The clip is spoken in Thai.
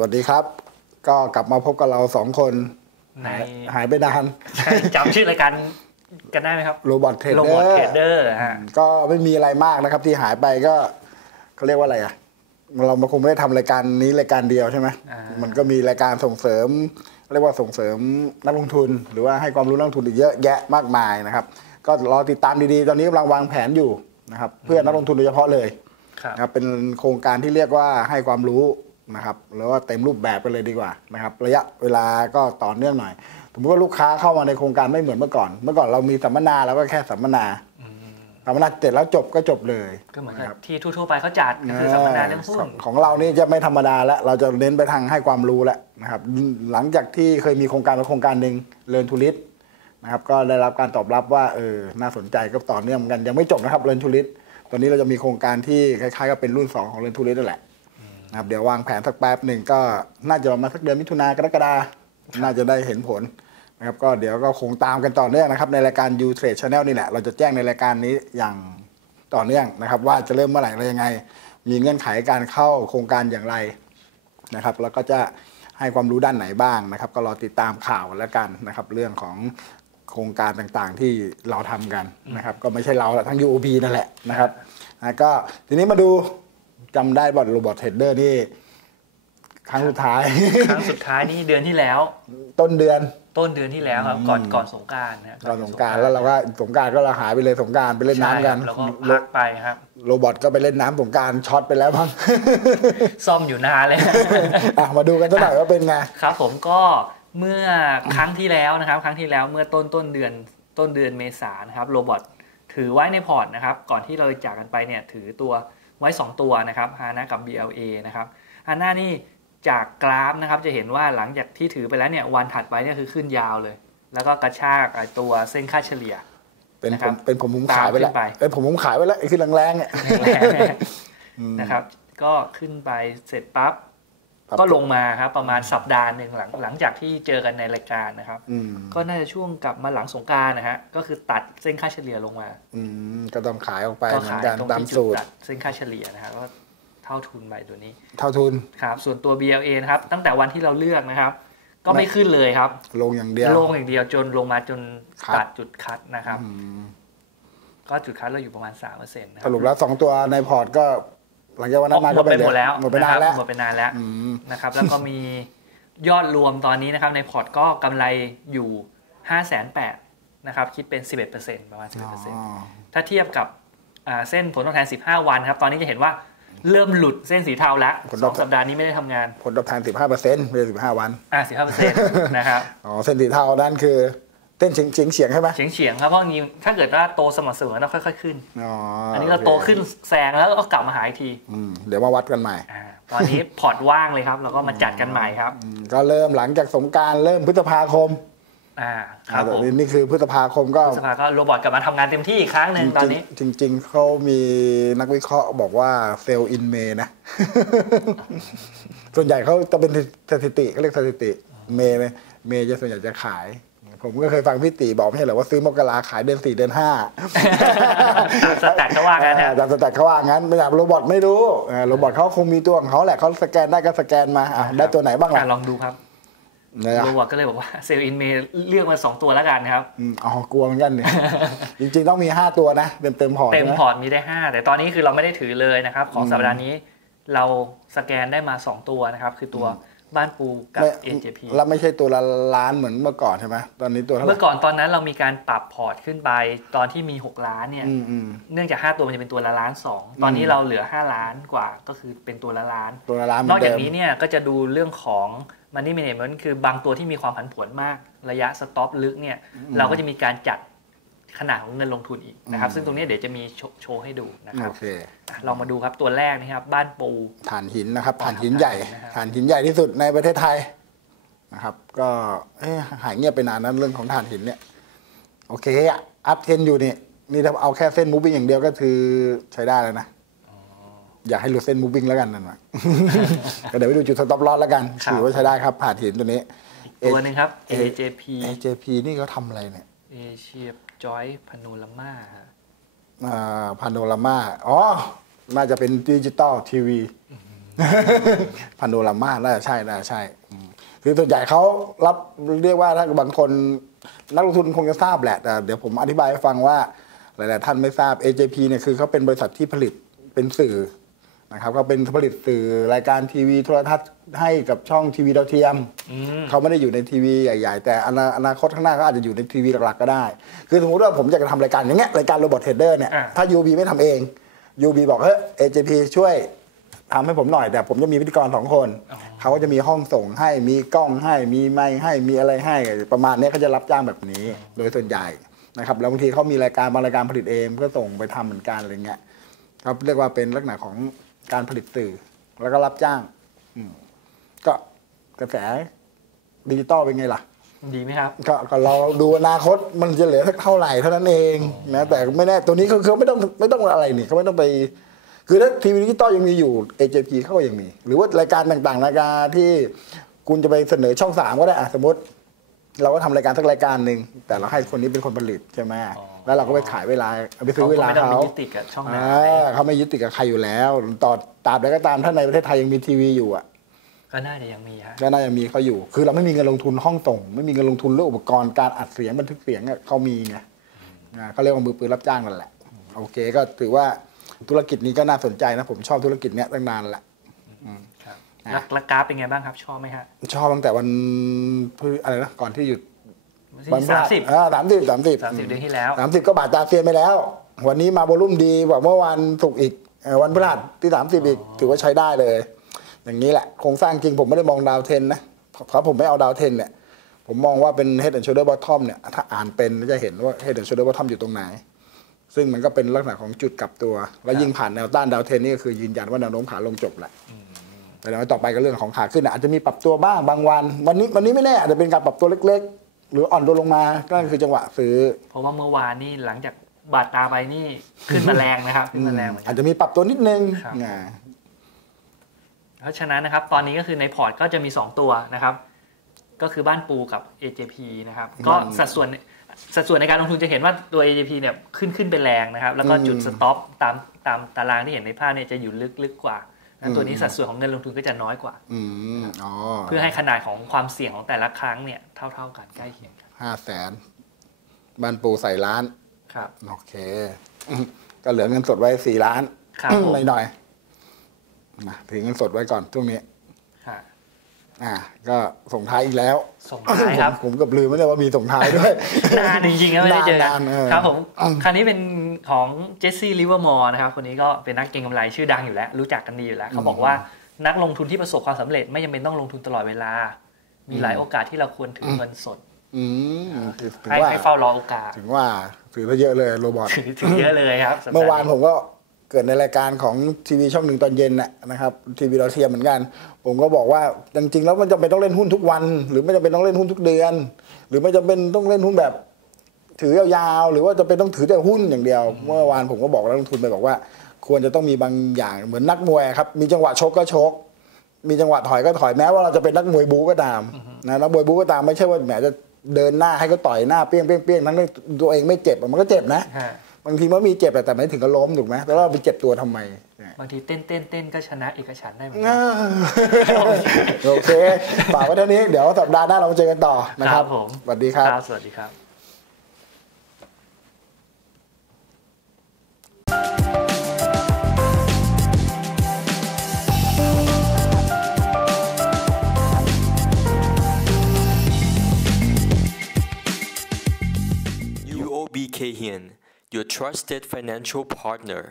วัสดีครับ ก็กลับมาพบกับเราสองคนในหายไปนานใช่จำชื่อรายการกันได้ไหมครับโรบอทเทรดโรเดบออทร์เทรดเดอร์ฮะก็ไม่มีอะไรมากนะครับที่หายไปก็เขาเรียกว่าอะไรอะเราคงไม่ได้ทำรายการนี้รายการเดียวใช่ไหมอ่ามันก็มีรายการส่งเสริม เรียกว่าส่งเสริมนักลงทุน หรือว่าให้ความรู้นักลงทุนอีกเยอะแยะมากมายนะครับ ก็รอติดตามดีๆ ตอนนี้กำลังวางแผนอยู่นะครับ เพื่อนักลงทุนโดยเฉพาะเลยครับนะครับเป็นโครงการที่เรียกว่าให้ความรู้ นะครับแล้วก็เต็มรูปแบบไปเลยดีกว่านะครับระยะเวลาก็ต่อเนื่องหน่อยสมมติว่าลูกค้าเข้ามาในโครงการไม่เหมือนเมื่อก่อน เมื่อก่อนเรามีสัมมนาแล้วก็แค่สัมมนาสัมมนาเสร็จแล้วจบก็จบเลยก็เหมือนนะกัครับบที่ทั่วๆไปเขาจัดก็คือสัมมนาเรื่องหุ้ขอนงของเรานี่จะไม่ธรรมดาแล้วเราจะเน้นไปทางให้ความรู้แล้วนะครับหลังจากที่เคยมีโครงการมาโครงการหนึ่งเรียนทูริสนะครับก็ได้รับการตอบรับว่าเออน่าสนใจก็ต่อเนื่องเหมือนกันยังไม่จบนะครับเรียนทูริสตอนนี้เราจะมีโครงการที่คล้ายๆกับเป็นรุ่นสองของเรียนทูริสนั่นแหละ นะครับเดี๋ยววางแผนสักแป๊บหนึ่งก็น่าจะประมาณสักเดือนมิถุนากรกฎาน่าจะได้เห็นผลนะครับก็เดี๋ยวก็คงตามกันต่อเนื่องนะครับในรายการ U Trade Channel นี่แหละ เราจะแจ้งในรายการนี้อย่างต่อเนื่องนะครับ ว่าจะเริ่มเมื่อไหร่อะไรยังไง มีเงื่อนไขการเข้าโครงการอย่างไรนะครับ แล้วก็จะให้ความรู้ด้านไหนบ้างนะครับ ก็รอติดตามข่าวแล้วกันนะครับ เรื่องของโครงการต่างๆที่เราทำกันนะครับ ก็ไม่ใช่เราแหละทั้ง UOB นั่นแหละนะครับก็ทีนี้มาดู จำได้บอทโรบอทเทรดเดอร์นี่ครั้งสุดท้าย ครั้งสุดท้ายนี่เดือนที่แล้ว ต้นเดือน ต้นเดือนที่แล้วครับ ก่อนก่อนสงกรารนะก่อนสงกรารแล้วเราก็สงกรารก็เราหายไปเลยสงกรารไปเล่นน้ำกัน ใช่ครับแล้วก็พักไปครับ โรบอทก็ไปเล่นน้ำสงกรารช็อตไปแล้วบ้างซ่อมอยู่นานเลย อะมาดูกันสักหน่อยว่าเป็นไง ครับผมก็เมื่อครั้งที่แล้วนะครับ ครั้งที่แล้วเมื่อต้นต้นเดือนต้นเดือนเมษายนนะครับโรบอทถือไว้ในพอร์ตนะครับ ก่อนที่เราจะจากกันไปเนี่ยถือตัว ไว้ 2 ตัวนะครับฮาน่ากับ BLA นะครับฮาน่านี่จากกราฟนะครับจะเห็นว่าหลังจากที่ถือไปแล้วเนี่ยวันถัดไปเนี่ยคือขึ้นยาวเลย แล้วก็กระชากไอ้ตัวเส้นค่าเฉลี่ย เป็นนะคผรับมเป็นผมผมขายไปแล้วตามขึ้นไปเอ้ยผมผมขายไปแล้วไอ้ที่แรงๆเนี่ยแรงๆนะครับ ก็ขึ้นไปเสร็จปั๊บครับ ก็ลงมาครับประมาณสัปดาห์หนึ่งหลังหลังจากที่เจอกันในรายการนะครับอืมก็น่าจะช่วงกลับมาหลังสงกรารนะฮะก็คือตัดเส้นค่าเฉลี่ยลงมา อืมก็ต้องขายออกไปก็เหมือขานยกันตรงตามที่จุสูดตรตัดเส้นค่าเฉลี่ยนะฮะก็เท่าทุนไปตัวนี้ เท่าทุนครับ ส่วนตัว BLA นะครับตั้งแต่วันที่เราเลือกนะครับ ก็ไม่ขึ้นเลยครับ ลงอย่างเดียวลงอย่างเดียวจนลงมาจนคัดตัดจุดคัดนะครับอืมก็จุดคัดเราอยู่ประมาณ3%นะคสรับรุปแล้วสองตัวในพอร์ตก็ หลังจากวันนั้นมาหมก็ดไปเยหมดแล้วหมดไปนานแล้วะครับหมดไปนานแล้วอืมนะครับแล้วก็มียอดรวมตอนนี้นะครับในพอร์ตก็กำไรอยู่5 8 0 0 0นะครับคิดเป็น 11%ประมาณอ๋อ11%ถ้าเทียบกับอ่าเส้นผลตอบแทน 15 วันครับตอนนี้จะเห็นว่าเริ่มหลุดเส้นสีเทาแล้วสองสัปดาห์นี้ไม่ได้ทำงาน ผลตอบแทนสิบห้าเปอร์เซ็นต์ไม่ใช่สิบห้าวัน อ่า15%นะครับ อ๋อ เส้นสีเทานั่นคือ เต้นเฉียงเฉียงเฉียงใช่ไหมเฉียงเฉียงๆครับเพราะงี้ถ้าเกิดว่าโตสม่ำเสมอต้องค่อย ๆ ขึ้นอ๋ออัอันนี้เราโตขึ้นแซงแล้วก็กลับมาหาอีกทีอืมเดี๋ยวมาวัดกันใหม่อ่าตอนนี้พอร์ตว่างเลยครับเราก็มาจัดกันใหม่ครับอืมก็เริ่มหลังจากสงกรารเริ่มพฤษภาคมอ่าครับผมอ่านี่คือพฤษภาคมก็สภาก็โรบอทกลับมาทำงานเต็มที่อีกครั้งหนึ่งตอนนี้จริงๆจริง ๆเขามีนักวิเคราะห์บอกว่าเซลล์อินเมนะ ส่วนใหญ่เขาจะเป็นสถิติเขาเรียกสถิติเมย์ไหมเมย์จะส่วนใหญ่จะขาย ผมก็เคยฟังพี่ตีบอกไม่ใช่เหรอว่าซื้อมกราขายเดือนสี่เดือนห้าตามสแตทเขาว่างั้นเอนะอตามสแตทเขาว่างั้นไม่อยากโรบอทไม่รู้เออโรบอทเขาคงมีตัวของเขาแหละเขาสแกนได้ก็สแกนมาอะได้ตัวไหนบ้างล่ะอะลองดูครับเนี่ยโรบอทก็เลยบอกว่าเซลล์อินเมเลือกมาสองตัวแล้วกันครับอืมอ๋อกลัวเหมือนกันเนี่ยจริงๆต้องมีห้าตัวนะ เต็มเต็มๆพอร์ตเต็มใช่ไหพอร์ตมีได้ 5 แต่ตอนนี้คือเราไม่ได้ถือเลยนะครับ ของสัปดาห์นี้เราสแกนได้มา 2 ตัวนะครับ คือตัว บ้านปูกับไม่ AJP แล้วไม่ใช่ตัวละล้านเหมือนเมื่อก่อนใช่ไหมตอนนี้ตัวเท่าไหเมื่ร่อก่อนตอนนั้นเรามีการปรับพอร์ตขึ้นไปตอนที่มี 6 ล้านเนี่ยอืมอืมเนื่องจาก 5 ตัวมันจะเป็นตัวละล้าน 2 ตอนนี้เราเหลือ 5 ล้านกว่าก็คือเป็นตัวละล้านตัวละล้านเหมืนออกนเดิจากมนี้เนี่ยก็จะดูเรื่องของ Money Management คือบางตัวที่มีความผันผวนมากระยะสต็อปลึกเนี่ยเราก็จะมีการจัด ขนาดของเงินลงทุนอีกนะครับ ซึ่งตรงนี้เดี๋ยวจะมีโชว์โชว์ให้ดูนะครับโอเคอะลองมาดูครับตัวแรกนะครับ บ้านปูฐานหินนะครับฐานหินใหญ่นะครับฐานหินใหญ่ที่สุดในประเทศไทยนะครับ ก็เอ๊ะหายเงียบไปนานนั้นเรื่องของฐานหินเนี่ย โอเคอะอัพเทนอยู่นี่นี่ถ้าเอาแค่เส้นมูฟวิ่งอย่างเดียวก็คือใช้ได้แล้วนะอยากให้หลุดเส้นมูฟวิ่งแล้วกันนั่นนะก็เดี๋ยวไปดูจุดสต็อปลอสแล้วกันถือว่าใช้ได้ครับผ่านหินตัวนี้ตัวหนึ่งครับเอ AJP AJP นี่เขาทำอะไรเนี่ย Asia Joy Panorama พาโนรามาอ๋อ น่าจะเป็นดิจิตอลทีวีพันโดรามาน่าจะใช่น่าจะใช่อืมคือส่วนใหญ่เขารับเรียกว่าถ้าบางคนนักลงทุนคงจะทราบแหละแต่เดี๋ยวผมอธิบายให้ฟังว่า หลาย ๆ ท่านไม่ทราบ AJP เนี่ยคือเขาเป็นบริษัทที่ผลิตเป็นสื่อนะครับเขาเป็นผลิตสื่อรายการทีวีโทรทัศน์ ให้กับช่องทีวีดาวเทียมอืมเขาไม่ได้อยู่ในทีวีใหญ่ ๆ แต่อนาอนาคตข้างหน้าก็อาจจะอยู่ในทีวีหลักๆก็ได้ คือสมมติว่าผมอยากจะทำรายการอย่างเงี้ยรายการโรบอทเทรดเดอร์เนี่ยอะถ้า UB ไม่ทำเอง UB บอกเฮ้ย AJP ช่วยทำให้ผมหน่อย แต่ผมจะมีพิธีกรสองคน เขาก็จะมีห้องส่งให้มีกล้องให้มีไมค์ให้มีอะไรให้ประมาณเนี้ยเขาจะรับจ้างแบบนี้ โดยส่วนใหญ่นะครับแล้วบางทีเขามีรายการบางรายการผลิตเองก็ส่งไปทำเหมือนกันอะไรเงี้ยครับเรียกว่าเป็นลักษณะของการผลิตสื่อแล้วก็รับจ้าง อืม ก็กระแสดิจิตอลเป็นไงล่ะ ดีไหมครับก็ก็เราดูอนาคตมันจะเหลือสักเท่าไหร่เท่านั้นเองนะแต่ไม่แน่ตัวนี้เขาเขาไม่ต้องไม่ต้องอะไรนี่เขาไม่ต้องไป คือถ้าทีวีดิจิตอลยังมีอยู่ AJP เขาก็ยังมี หรือว่ารายการต่างๆรายการที่คุณจะไปเสนอช่องสามก็ได้อะสมมติ เราก็ทำรายการสักรายการหนึ่งแต่เราให้คนนี้เป็นคนผลิตใช่ไหมอ๋อแล้วเราก็ไปขายเวลาเอาไปซื้อเวลาไม่ต้องเขามียึดติดกับช่องไหนอ่าเขาไม่ยึดติดกับใครอยู่แล้ว ต่อตราบใดก็ตามถ้าในประเทศไทยยังมีทีวีอยู่อะ ก็น่าจะยังมีฮะก็น่าจะมีเขาอยู่ คือเราไม่มีเงินลงทุนห้องส่ง ไม่มีเงินลงทุนเรื่องอุปกรณ์การอัดเสียงบันทึกเสียงอะเขามีไงอ่าเขาเรียกว่ามือปืนรับจ้างนั่นแหละโอเคก็ถือว่าธุรกิจนี้ก็น่าสนใจนะผมชอบธุรกิจเนี้ยตั้งนานแหละครับอะแล้วแล้วกราฟเป็นไงบ้างครับ ชอบไหมฮะชอบตั้งแต่วันพฤอะไรนะก่อนที่หยุดวันที่สามสิบสามสิบสามสิบสามสิบเดือนที่แล้วสามสิบก็บาทตาเซียนไปแล้ว วันนี้มาโวลุ่มดีกว่าเมื่อวันศุกร์อีกเอ่อวันพฤหัสที่สามสิบอีกถือว่าใช้ได้เลย อย่างนี้แหละ โครงสร้างจริงผมไม่ได้มองดาวเทนนะเพราะผมไม่เอาดาวเทนเนี่ย ผมมองว่าเป็น head and shoulder bottom เนี่ย ถ้าอ่านเป็นจะเห็นว่า head and shoulder bottom อยู่ตรงไหน ซึ่งมันก็เป็นลักษณะของจุดกลับตัว แล้วยิ่งผ่านแนวต้านดาวเทนนี่ก็คือยืนยันว่าแนวโน้มขาลงจบแหละแต่เดี๋ยวต่อไปก็เรื่องของขาขึ้นนะอาจจะมีปรับตัวบ้างบางวัน วันนี้วันนี้ไม่แน่อาจจะเป็นการปรับตัวเล็ก ๆ หรืออ่อนตัวลงมาก็คือจังหวะซื้อ เพราะว่าเมื่อวานนี่หลังจากบาดตาไปนี่ขึ้นมาแรงนะครับขึ้นมาแรงเหมือนกัอาจนจะมีปรับตัวนิดนึงครับอ่า เพราะฉะนั้นนะครับตอนนี้ก็คือในพอร์ตก็จะมี 2 ตัวนะครับ ก็คือบ้านปูกับ AJP นะครับ ก็สัดส่วนสัดส่วนในการลงทุนจะเห็นว่าตัว AJP เนี่ยขึ้นขึ้นเป็นแรงนะครับ แล้วก็จุดสต็อปตามตามตารางที่เห็นในภาพเนี่ยจะอยู่ลึกลึกกว่านั้นตัวนี้สัดส่วนของเงินลงทุนก็จะน้อยกว่าอืมอ๋อเพื่อให้ขนาดของความเสี่ยงของแต่ละครั้งเนี่ยเท่า ๆกันใกล้เคียงกันห้าแสนบ้านปูใส่ล้านครับโอเคอืมก็เหลือเงินสดไว้สี่ล้านครับผมหน่อยห น่อยๆนะถือเงินสดไว้ก่อนช่วงนี้ค่ะอ่า ก็ส่งท้ายอีกแล้ว ส่งท้ายครับผมผมกับลืมไม่ได้ว่ามีส่งท้ายด้วย นานจริงๆนะไม่ได้เจอกันนานๆเออครับผมคราวนี้เป็นของเจสซี่ลิเวอร์มอร์นะครับคนนี้ก็เป็นนักเก็งกำไรชื่อดังอยู่แล้ว รู้จักกันดีอยู่แล้ว เขาบอกว่านักลงทุนที่ประสบความสำเร็จไม่จำเป็นต้องลงทุนตลอดเวลา มีหลายโอกาสที่เราควรถือเงินสดอืมถึงให้ว่าให้เฝ้ารอโอกาส ถึงว่าถือซะเยอะเลยโรบอทถือถือเยอะเลยครับสัปดห์เมื่อวานผมก็ เกิดในรายการของทีวีช่องหนึ่งตอนเย็นนะครับทีวีเราเทียมเหมือนกัน ผมก็บอกว่าจริงๆแล้วมันจำเป็นต้องเล่นหุ้นทุกวัน หรือไม่จำเป็นต้องเล่นหุ้นทุกเดือน หรือไม่จำเป็นต้องเล่นหุ้นแบบ ถือยาวๆหรือว่าจะเป็นต้องถือแต่หุ้นอย่างเดียว เมื่อวานผมก็บอกนักลงทุนไปบอกว่า ควรจะต้องมีบางอย่างเหมือนนักมวยครับมีจังหวะชกก็ชก มีจังหวะถอยก็ถอยแม้ว่าเราจะเป็นนักมวยบู๊ก็ตามนะนักมวยบู๊ก็ตามไม่ใช่ว่าแหมจะเดินหน้าให้เขาต่อยหน้าเปี้ยงเปี้ยงเปี้ยงทั้งที่ตัวเองไม่เจ็บมันก็เจ็บนะ บางทีมันมีเจ็บแต่แต่ไม่ถึงกับล้มถูกไหมแต่ว่าเราไปเจ็บตัวทำไมเนี่ยบางทีเต้นเต้นเต้นก็ชนะเอกฉันท์ได้เหมือนกันอ่าโอเคฝากไว้เท่านี้เดี๋ยวสัปดาห์หน้าเรามาเจอกันต่อนะครับผมสวัสดีครับครับสวัสดีครับ your trusted financial partner.